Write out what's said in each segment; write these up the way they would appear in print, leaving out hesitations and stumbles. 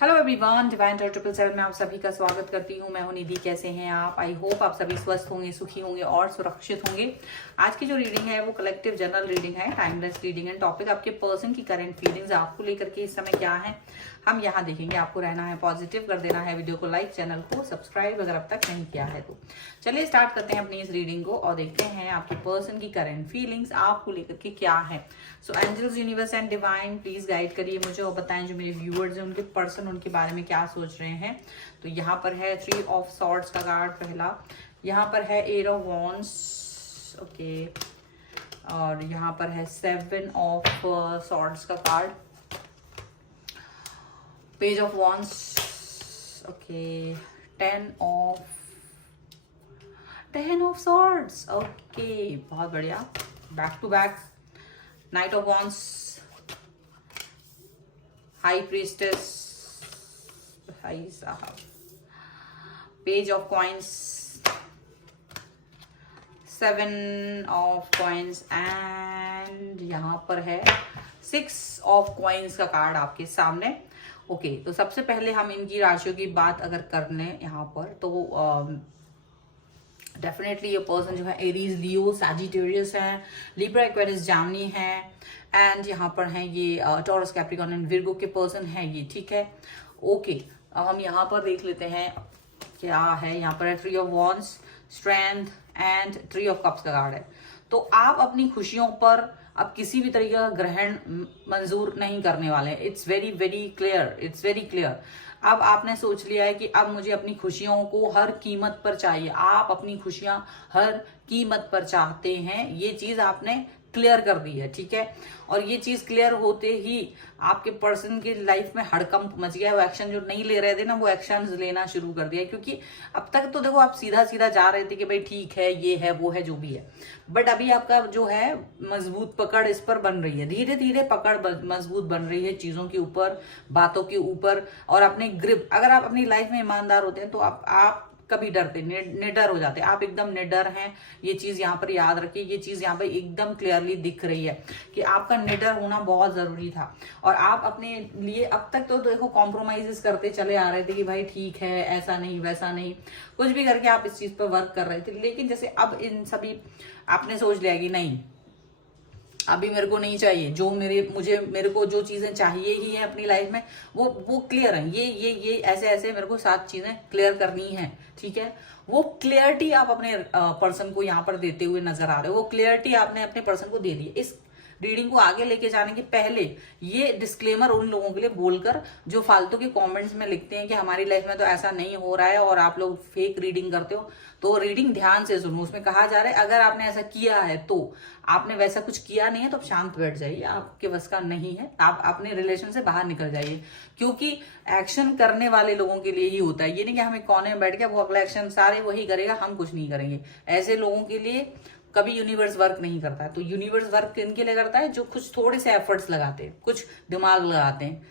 Hello everyone, divine Tor 777 में आप सभी का स्वागत करती हूँ। मैं हूँ निधि। कैसे हैं आप? आई होप आप सभी स्वस्थ होंगे, सुखी होंगे और सुरक्षित होंगे। आज की जो रीडिंग है वो कलेक्टिव जनरल रीडिंग है, टाइमलेस रीडिंग है। टॉपिक आपके पर्सन की करंट फीलिंग्स आपको लेकर के इस समय क्या है हम यहाँ देखेंगे। आपको रहना है पॉजिटिव, कर देना है वीडियो को लाइक, चैनल को सब्सक्राइब अगर अब तक नहीं किया है तो। चलिए स्टार्ट करते हैं अपनी इस रीडिंग को और देखते हैं आपके पर्सन की करंट फीलिंग्स आपको लेकर के क्या है। So angels, universe and divine please guide करिए मुझे और बताएं जो मेरे व्यूअर्स हैं उनके पर्सन उनके बारे में क्या सोच रहे हैं। तो यहाँ पर है 3 ऑफ सॉर्ड्स का कार्ड पहला, यहाँ पर है 8 ऑफ वॉन्ड्स, ओके, और यहाँ पर है 7 ऑफ सॉर्ड्स का card, page of wands, okay, 10 of swords, okay, बहुत बढ़िया, back to back, knight of wands, high priestess, भाई साहब, page of coins, 7 of coins and यहाँ पर है 6 ऑफ कॉइन्स का कार्ड आपके सामने। ओके, तो सबसे पहले हम इनकी राशियों की बात अगर कर लें यहाँ पर तो डेफिनेटली ये पर्सन जो है एरीज, लियो, सैजिटेरियस है, लिब्रा, एक्वेरियस, जेमिनी है एंड यहाँ पर है ये टॉरस, कैप्रिकॉर्न एंड विर्गो के पर्सन है ये, ठीक है। ओके, अब हम यहाँ पर देख लेते हैं क्या है। यहाँ पर है 3 of wands, strength and 3 of cups का कार्ड है। तो आप अपनी खुशियों पर अब किसी भी तरीके का ग्रहण मंजूर नहीं करने वाले हैं। It's very very clear, it's very clear. अब आपने सोच लिया है कि अब मुझे अपनी खुशियों को हर कीमत पर चाहिए। आप अपनी खुशियां हर कीमत पर चाहते हैं, ये चीज आपने क्लियर कर दी है, ठीक है। और ये चीज क्लियर होते ही आपके पर्सन की लाइफ में हड़कंप मच गया। वो एक्शन जो नहीं ले रहे थे ना, वो एक्शन लेना शुरू कर दिया। क्योंकि अब तक तो देखो आप सीधा सीधा जा रहे थे कि भाई ठीक है, ये है, वो है, जो भी है, बट अभी आपका जो है मजबूत पकड़ इस पर बन रही है। धीरे धीरे पकड़ मजबूत बन रही है चीजों के ऊपर, बातों के ऊपर, और अपने ग्रिप। अगर आप अपनी लाइफ में ईमानदार होते हैं तो आप कभी डरते निडर हो जाते, आप एकदम निडर हैं। ये चीज यहाँ पर याद रखिए, ये चीज यहाँ पर एकदम क्लियरली दिख रही है कि आपका निडर होना बहुत जरूरी था। और आप अपने लिए अब तक तो देखो कॉम्प्रोमाइजेस करते चले आ रहे थे कि भाई ठीक है, ऐसा नहीं वैसा नहीं, कुछ भी करके आप इस चीज पर वर्क कर रहे थे। लेकिन जैसे अब इन सभी आपने सोच लिया कि नहीं, अभी मेरे को नहीं चाहिए, जो मेरे को जो चीजें चाहिए ही है अपनी लाइफ में वो क्लियर है। ये ऐसे ऐसे मेरे को 7 चीजें क्लियर करनी है, ठीक है। वो क्लियरिटी आप अपने पर्सन को यहाँ पर देते हुए नजर आ रहे हो। वो क्लियरिटी आपने अपने पर्सन को दे दी। इस रीडिंग को आगे लेके जाने के पहले ये डिस्क्लेमर उन लोगों के लिए बोलकर जो फालतू के कमेंट्स में लिखते हैं कि हमारी लाइफ में तो ऐसा नहीं हो रहा है और आप लोग फेक रीडिंग करते हो, तो रीडिंग ध्यान से सुनो। उसमें कहा जा रहा है अगर आपने ऐसा किया है तो आपने वैसा कुछ किया नहीं है तो आप शांत बैठ जाइए, आपके बस का नहीं है, आप अपने रिलेशन से बाहर निकल जाइए। क्योंकि एक्शन करने वाले लोगों के लिए ही होता है। ये नहीं कि हम एक कोने में बैठ के वो अगला एक्शन सारे वही करेगा, हम कुछ नहीं करेंगे। ऐसे लोगों के लिए कभी यूनिवर्स वर्क नहीं करता है। तो यूनिवर्स वर्क किनके लिए करता है? जो कुछ थोड़े से एफर्ट्स लगाते हैं, कुछ दिमाग लगाते हैं,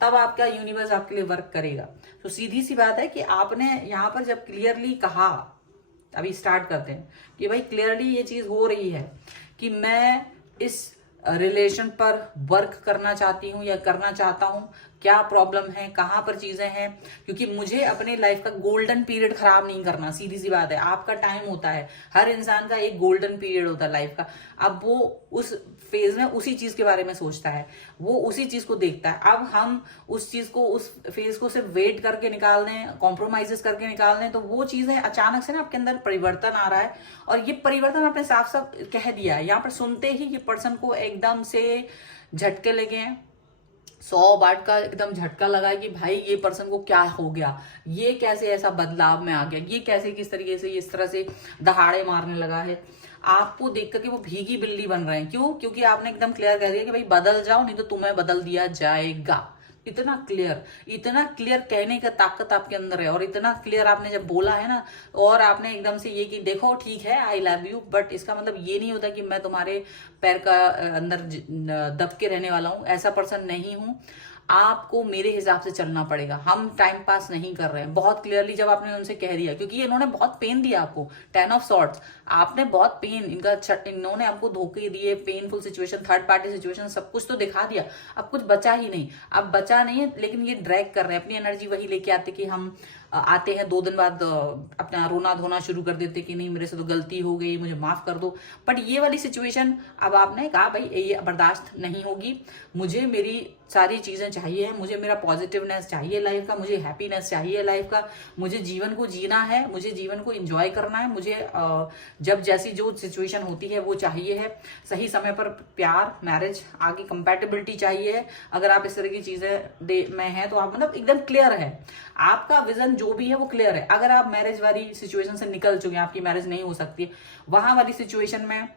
तब आपका यूनिवर्स आपके लिए वर्क करेगा। तो सीधी सी बात है कि आपने यहाँ पर जब क्लियरली कहा, अभी स्टार्ट करते हैं कि भाई क्लियरली ये चीज हो रही है कि मैं इस रिलेशन पर वर्क करना चाहती हूँ या करना चाहता हूँ, क्या प्रॉब्लम है, कहाँ पर चीजें हैं, क्योंकि मुझे अपने लाइफ का गोल्डन पीरियड खराब नहीं करना। सीधी सी बात है, आपका टाइम होता है, हर इंसान का एक गोल्डन पीरियड होता है लाइफ का। अब वो उस फेज में उसी चीज के बारे में सोचता है, वो उसी चीज को देखता है। अब हम उस चीज को, उस फेज को सिर्फ वेट करके निकाल दें, कॉम्प्रोमाइजेस करके निकाल दें, तो वो चीजें अचानक से ना आपके अंदर परिवर्तन आ रहा है। और ये परिवर्तन आपने साफ साफ कह दिया है। यहाँ पर सुनते ही ये पर्सन को एकदम से झटके लगे हैं, 100 बात का एकदम झटका लगा है कि भाई ये पर्सन को क्या हो गया, ये कैसे ऐसा बदलाव में आ गया, ये कैसे किस तरीके से इस तरह से दहाड़े मारने लगा है। आपको देख करके वो भीगी बिल्ली बन रहे हैं। क्यों? क्योंकि आपने एकदम क्लियर कर दिया कि भाई बदल जाओ, नहीं तो तुम्हें बदल दिया जाएगा। इतना क्लियर कहने का ताकत आपके अंदर है। और इतना क्लियर आपने जब बोला है ना, और आपने एकदम से ये कि देखो ठीक है, आई लव यू, बट इसका मतलब ये नहीं होता कि मैं तुम्हारे पैर का अंदर दब के रहने वाला हूं। ऐसा पर्सन नहीं हूं। आपको मेरे हिसाब से चलना पड़ेगा, हम टाइम पास नहीं कर रहे हैं। बहुत क्लियरली जब आपने उनसे कह दिया, क्योंकि इन्होंने बहुत पेन दिया आपको, 10 ऑफ सॉर्ड्स, आपने बहुत पेन, इन्होंने आपको धोखे दिए, painful situation, third party situation, सब कुछ तो दिखा दिया, अब कुछ बचा ही नहीं, अब बचा नहीं है। लेकिन ये ड्रैग कर रहे हैं, अपनी एनर्जी वही लेके आते कि हम आते हैं 2 दिन बाद अपना रोना धोना शुरू कर देते कि नहीं मेरे से तो गलती हो गई, मुझे माफ कर दो। बट ये वाली सिचुएशन अब आपने कहा भाई ये बर्दाश्त नहीं होगी, मुझे मेरी सारी चीजें चाहिए, मुझे मेरा पॉजिटिवनेस चाहिए लाइफ का, मुझे हैप्पीनेस चाहिए लाइफ का, मुझे जीवन को जीना है, मुझे जीवन को एंजॉय करना है, मुझे जब जैसी जो सिचुएशन होती है वो चाहिए है, सही समय पर प्यार, मैरिज, आगे कंपैटिबिलिटी चाहिए है। अगर आप इस तरह की चीजें में हैं तो आप मतलब एकदम क्लियर है, आपका विजन जो भी है वो क्लियर है। अगर आप मैरिज वाली सिचुएशन से निकल चुके हैं, आपकी मैरिज नहीं हो सकती है, वहां वाली सिचुएशन में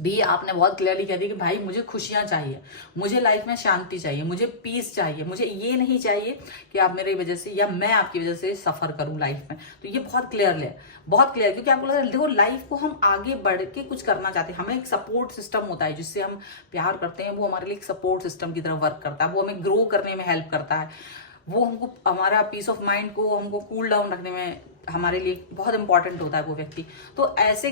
भी आपने बहुत क्लियरली कह दिया कि भाई मुझे खुशियां चाहिए, मुझे लाइफ में शांति चाहिए, मुझे पीस चाहिए, मुझे ये नहीं चाहिए कि आप मेरी वजह से या मैं आपकी वजह से सफर करूं लाइफ में। तो ये बहुत क्लियर है, बहुत क्लियर, क्योंकि आपको लग रहा है देखो लाइफ को हम आगे बढ़ के कुछ करना चाहते हैं, हमें एक सपोर्ट सिस्टम होता है जिससे हम प्यार करते हैं, वो हमारे लिए एक सपोर्ट सिस्टम की तरह वर्क करता है, वो हमें ग्रो करने में हेल्प करता है, वो हमको हमारा पीस ऑफ माइंड को हमको कूल डाउन रखने में हमारे लिए बहुत इंपॉर्टेंट होता है वो व्यक्ति। तो ऐसे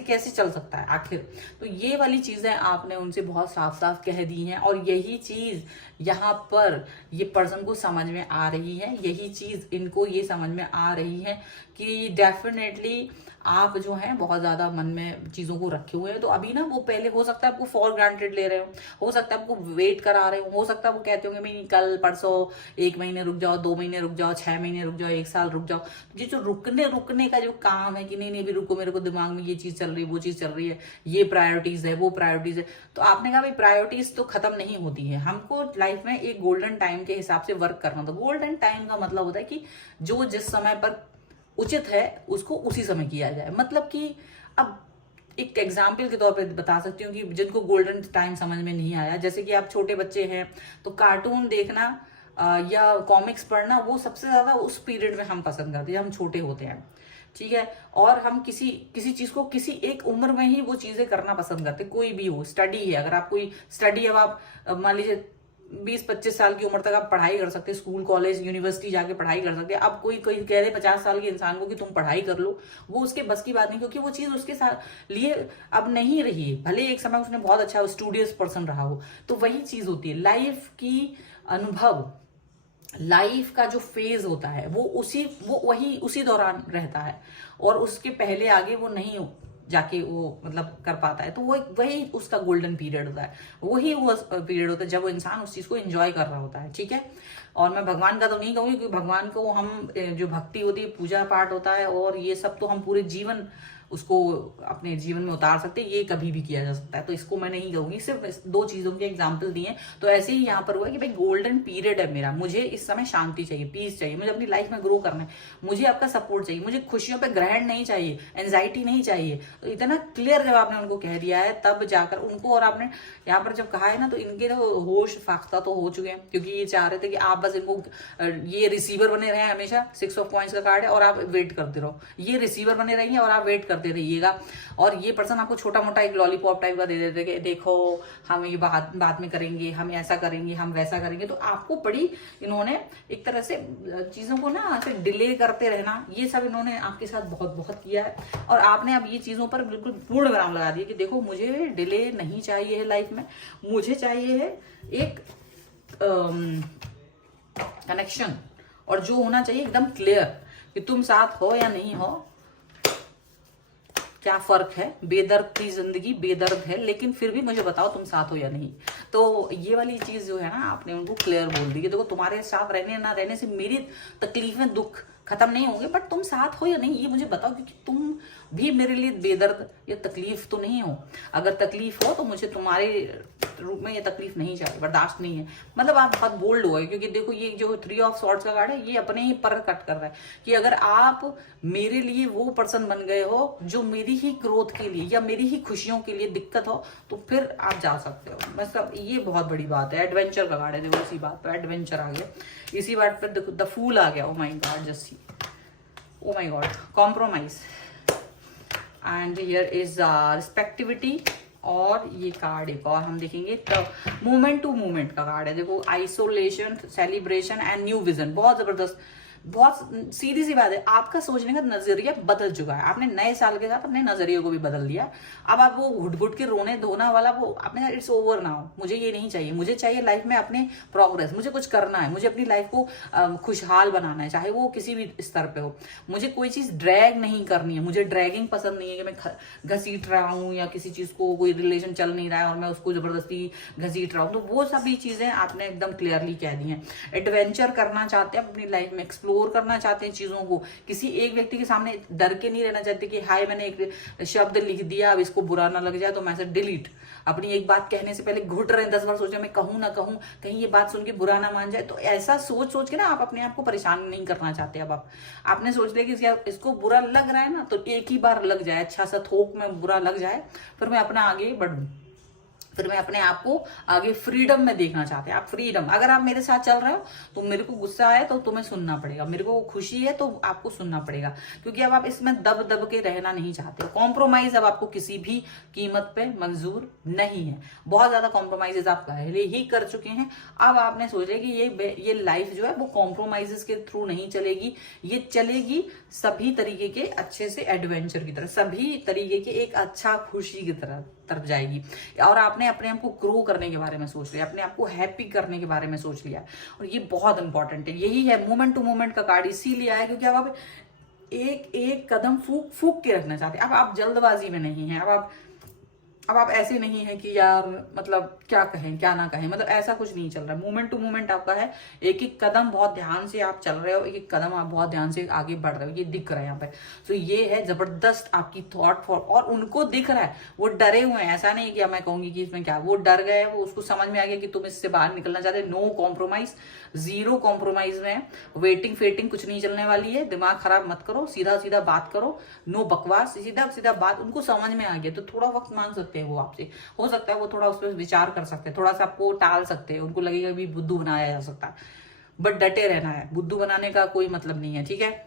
कैसे चल सकता है आखिर? तो ये वाली चीजें आपने उनसे बहुत साफ साफ कह दी हैं, और यही चीज यहाँ पर ये पर्सन को समझ में आ रही है, यही चीज इनको ये समझ में आ रही है कि डेफिनेटली आप जो हैं बहुत ज्यादा मन में चीजों को रखे हुए हैं। तो अभी ना वो पहले हो सकता है आपको फॉर ग्रांटेड ले रहे हो सकता है आपको वेट करा रहे हो सकता है वो कहते होंगे मैं कल परसों 1 महीने रुक जाओ, 2 महीने रुक जाओ, 6 महीने रुक जाओ, 1 साल रुक जाओ। ये जो रुकने का जो काम है कि नहीं अभी रुको, मेरे को दिमाग में ये चीज चल रही है, वो चीज चल रही है, ये प्रायोरिटीज है, वो प्रायोरिटीज है। तो आपने कहा भाई प्रायोरिटीज तो खत्म नहीं होती है, हमको लाइफ में एक गोल्डन टाइम के हिसाब से वर्क करना होता है। गोल्डन टाइम का मतलब होता है कि जो जिस समय पर उचित है उसको उसी समय किया जाए। मतलब कि अब एक एग्जाम्पल के तौर पे बता सकती हूँ कि जिनको गोल्डन टाइम समझ में नहीं आया, जैसे कि आप छोटे बच्चे हैं तो कार्टून देखना या कॉमिक्स पढ़ना वो सबसे ज्यादा उस पीरियड में हम पसंद करते हैं जब हम छोटे होते हैं, ठीक है। और हम किसी चीज को किसी एक उम्र में ही वो चीजें करना पसंद करते, कोई भी हो, स्टडी है, अगर आप कोई स्टडी, अब आप मान लीजिए 20-25 साल की उम्र तक आप पढ़ाई कर सकते हैं, स्कूल कॉलेज यूनिवर्सिटी जाके पढ़ाई कर सकते हैं। अब कोई कह रहे 50 साल के इंसान को कि तुम पढ़ाई कर लो, वो उसके बस की बात नहीं, क्योंकि वो चीज उसके साथ लिए अब नहीं रही है। भले एक समय उसने बहुत अच्छा स्टूडियस पर्सन रहा हो। तो वही चीज होती है, लाइफ की अनुभव, लाइफ का जो फेज होता है वो वही उसी दौरान रहता है, और उसके पहले आगे वो नहीं जाके वो मतलब कर पाता है। तो वो वही उसका गोल्डन पीरियड होता है, वही वो पीरियड होता है जब वो इंसान उस चीज को एंजॉय कर रहा होता है, ठीक है। और मैं भगवान का तो नहीं कहूंगी, क्योंकि भगवान को हम जो भक्ति होती है, पूजा पाठ होता है, और ये सब तो हम पूरे जीवन उसको अपने जीवन में उतार सकते हैं, ये कभी भी किया जा सकता है। तो इसको मैं नहीं कहूंगी, सिर्फ 2 चीजों के एग्जाम्पल दिए। तो ऐसे ही यहाँ पर हुआ कि भाई गोल्डन पीरियड है मेरा, मुझे इस समय शांति चाहिए, पीस चाहिए, मुझे अपनी लाइफ में ग्रो करना है, मुझे आपका सपोर्ट चाहिए, मुझे खुशियों पे ग्रहण नहीं चाहिए, एंजाइटी नहीं चाहिए। तो इतना क्लियर जब आपने उनको कह दिया है तब जाकर उनको, और आपने यहाँ पर जब कहा है ना, तो इनके तो होश फाख्ता तो हो चुके हैं, क्योंकि ये चाह रहे थे कि आप बस इनको ये रिसीवर बने रहे, हमेशा 6 ऑफ कॉइंस का कार्ड है, और आप वेट करते रहो, ये रिसीवर बने रहेंगे और आप वेट करते रहिएगा। और ये पर्सन आपको छोटा मोटा एक लॉलीपॉप टाइप का दे देते कि देखो हम ये बाद में करेंगे, हम ऐसा करेंगे, हम वैसा करेंगे। तो आपको बड़ी इन्होंने एक तरह से चीजों को ना ऐसे डिले करते रहना, ये सब इन्होंने आपके साथ बहुत बहुत किया है। और आपने अब ये चीजों पर बिल्कुल पूर्ण विराम लगा दिया कि देखो मुझे डिले नहीं चाहिए है लाइफ में, मुझे चाहिए है एक कनेक्शन, और जो होना चाहिए एकदम क्लियर कि तुम साथ हो या नहीं हो, क्या फर्क है, बेदर्द की जिंदगी बेदर्द है, लेकिन फिर भी मुझे बताओ तुम साथ हो या नहीं। तो ये वाली चीज जो है ना, आपने उनको क्लियर बोल दी कि देखो तुम्हारे साथ रहने ना रहने से मेरी तकलीफें दुख खत्म नहीं होंगे, बट तुम साथ हो या नहीं ये मुझे बताओ, क्योंकि तुम भी मेरे लिए बेदर्द या तकलीफ तो नहीं हो। अगर तकलीफ हो तो मुझे तुम्हारे रूप में ये तकलीफ नहीं चाहिए, बर्दाश्त नहीं है। मतलब आप बहुत बोल्ड हो गए, क्योंकि देखो ये जो 3 ऑफ सॉर्ड्स का कार्ड है, ये अपने ही पर कट कर रहा है कि अगर आप मेरे लिए वो पर्सन बन गए हो जो मेरी ही ग्रोथ के लिए या मेरी ही खुशियों के लिए दिक्कत हो, तो फिर आप जा सकते हो। मतलब ये बहुत बड़ी बात है। एडवेंचर का कार्ड है, देखो इसी बात पर एडवेंचर आ गया, इसी बात पर द फूल आ गया। Oh my god, just see, oh my god, compromise, and here is respectivity, और ये कार्ड एक और हम देखेंगे, तो मूवमेंट टू मूवमेंट का कार्ड है। देखो, isolation, celebration and new vision. बहुत जबरदस्त, बहुत सीधी सी बात है, आपका सोचने का नजरिया बदल चुका है। आपने नए साल के साथ अपने नजरिए को भी बदल दिया। अब आप वो घुट घुट के रोने धोना वाला वो आपने कहा इट्स ओवर नाउ, मुझे ये नहीं चाहिए। मुझे चाहिए लाइफ में अपने प्रोग्रेस, मुझे कुछ करना है, मुझे अपनी लाइफ को खुशहाल बनाना है, चाहे वो किसी भी स्तर पे हो। मुझे कोई चीज ड्रैग नहीं करनी है, मुझे ड्रैगिंग पसंद नहीं है कि मैं घसीट रहा हूँ या किसी चीज को, कोई रिलेशन चल नहीं रहा है और मैं उसको जबरदस्ती घसीट रहा हूँ। तो वो सभी चीजें आपने एकदम क्लियरली कह दी हैं। एडवेंचर करना चाहते हैं अपनी लाइफ में, एक्सप्लोर करना चाहते हैं चीजों को, किसी एक व्यक्ति के सामने डर के नहीं रहना चाहते कि हाय मैंने एक शब्द लिख दिया, अब इसको बुरा ना लग जाए तो मैं से डिलीट। अपनी एक बात कहने से पहले घुट रहे हैं, 10 बार सोचे मैं कहूं ना कहूं, कहीं ये बात सुन के बुरा ना मान जाए। तो ऐसा सोच सोच के ना आप अपने आप को परेशान नहीं करना चाहते। अब आपने सोच लिया कि इसको बुरा लग रहा है ना, तो एक ही बार लग जाए, अच्छा सा थोक में बुरा लग जाए, फिर मैं अपना आगे बढ़ूं, फिर मैं अपने आप को आगे फ्रीडम में देखना चाहते हैं। आप फ्रीडम, अगर आप मेरे साथ चल रहे हो तो मेरे को गुस्सा आए तो तुम्हें सुनना पड़ेगा, मेरे को खुशी है तो आपको सुनना पड़ेगा, क्योंकि अब आप इसमें दब दब के रहना नहीं चाहते हो। कॉम्प्रोमाइज अब आपको किसी भी कीमत पे मंजूर नहीं है। बहुत ज्यादा कॉम्प्रोमाइजेस आप पहले ही कर चुके हैं। अब आपने सोचा कि ये लाइफ जो है वो कॉम्प्रोमाइजेस के थ्रू नहीं चलेगी, ये चलेगी सभी तरीके के अच्छे से एडवेंचर की तरह, सभी तरीके के एक अच्छा खुशी की तरफ जाएगी। और आपने अपने आप को ग्रो करने के बारे में सोच लिया, अपने आप को हैप्पी करने के बारे में सोच लिया, और ये बहुत इंपॉर्टेंट है। यही है मोमेंट टू मोमेंट का कार्ड, इसीलिए आया क्योंकि अब आप एक एक कदम फूक फूक के रखना चाहते हैं। अब आप जल्दबाजी में नहीं है, अब आप ऐसे नहीं है कि यार मतलब क्या कहें क्या ना कहें, मतलब ऐसा कुछ नहीं चल रहा है। मोमेंट टू मोमेंट आपका है, एक एक कदम बहुत ध्यान से आप चल रहे हो, एक एक कदम आप बहुत ध्यान से आगे बढ़ रहे हो, ये दिख रहा है यहाँ पे। तो ये है जबरदस्त आपकी थॉट फॉर, और उनको दिख रहा है, वो डरे हुए हैं। ऐसा नहीं कि मैं कहूंगी कि इसमें क्या, वो डर गए, वो उसको समझ में आ गया कि तुम इससे बाहर निकलना चाहते। नो कॉम्प्रोमाइज, जीरो कॉम्प्रोमाइज में, वेटिंग फेटिंग कुछ नहीं चलने वाली है। दिमाग खराब मत करो, सीधा सीधा बात करो, नो बकवास, सीधा सीधा बात। उनको समझ में आ गया तो थोड़ा वक्त मांग सकते हैं वो आपसे, हो सकता है वो थोड़ा उस पर विचार कर सकते हैं, थोड़ा सा आपको टाल सकते हैं, उनको लगेगा भी बुद्धू बनाया जा सकता है, बट डटे रहना है, बुद्धू बनाने का कोई मतलब नहीं है, ठीक है।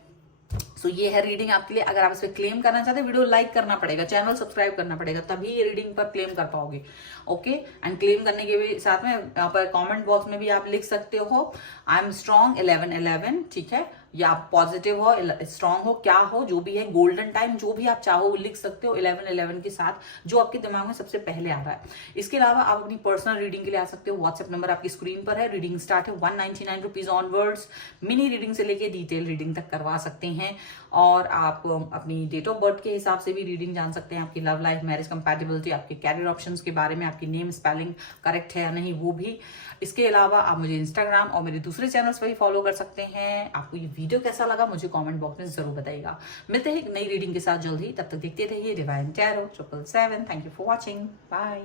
सो ये है रीडिंग आपके लिए। अगर आप इस पर क्लेम करना चाहते हैं, वीडियो लाइक करना पड़ेगा, चैनल सब्सक्राइब करना पड़ेगा, तभी ये रीडिंग पर क्लेम कर पाओगे। ओके, एंड क्लेम करने के भी साथ में यहाँ पर कमेंट बॉक्स में भी आप लिख सकते हो आई एम स्ट्रॉन्ग 1111, ठीक है, या पॉजिटिव हो, स्ट्रॉन्ग हो, क्या हो, जो भी है, गोल्डन टाइम, जो भी आप चाहो वो लिख सकते हो 1111 के साथ, जो आपके दिमाग में सबसे पहले आ रहा है। इसके अलावा आप अपनी पर्सनल रीडिंग के लिए आ सकते हो, व्हाट्सएप नंबर आपकी स्क्रीन पर है। रीडिंग स्टार्ट है 199 रुपीज ऑनवर्ड्स। मिनी रीडिंग से लेके डिटेल रीडिंग तक करवा सकते हैं, और आप अपनी डेट ऑफ बर्थ के हिसाब से भी रीडिंग जान सकते हैं, आपकी लव लाइफ, मैरिज कंपैटिबिलिटी, आपके कैरियर ऑप्शंस के बारे में, आपकी नेम स्पेलिंग करेक्ट है या नहीं वो भी। इसके अलावा आप मुझे इंस्टाग्राम और मेरे दूसरे चैनल्स पर भी फॉलो कर सकते हैं। आपको ये वीडियो कैसा लगा मुझे कमेंट बॉक्स में जरूर बताइएगा। मिलते हैं एक नई रीडिंग के साथ जल्द ही, तब तक देखते रहिए Divine Tarot 777। Thank you for watching, bye.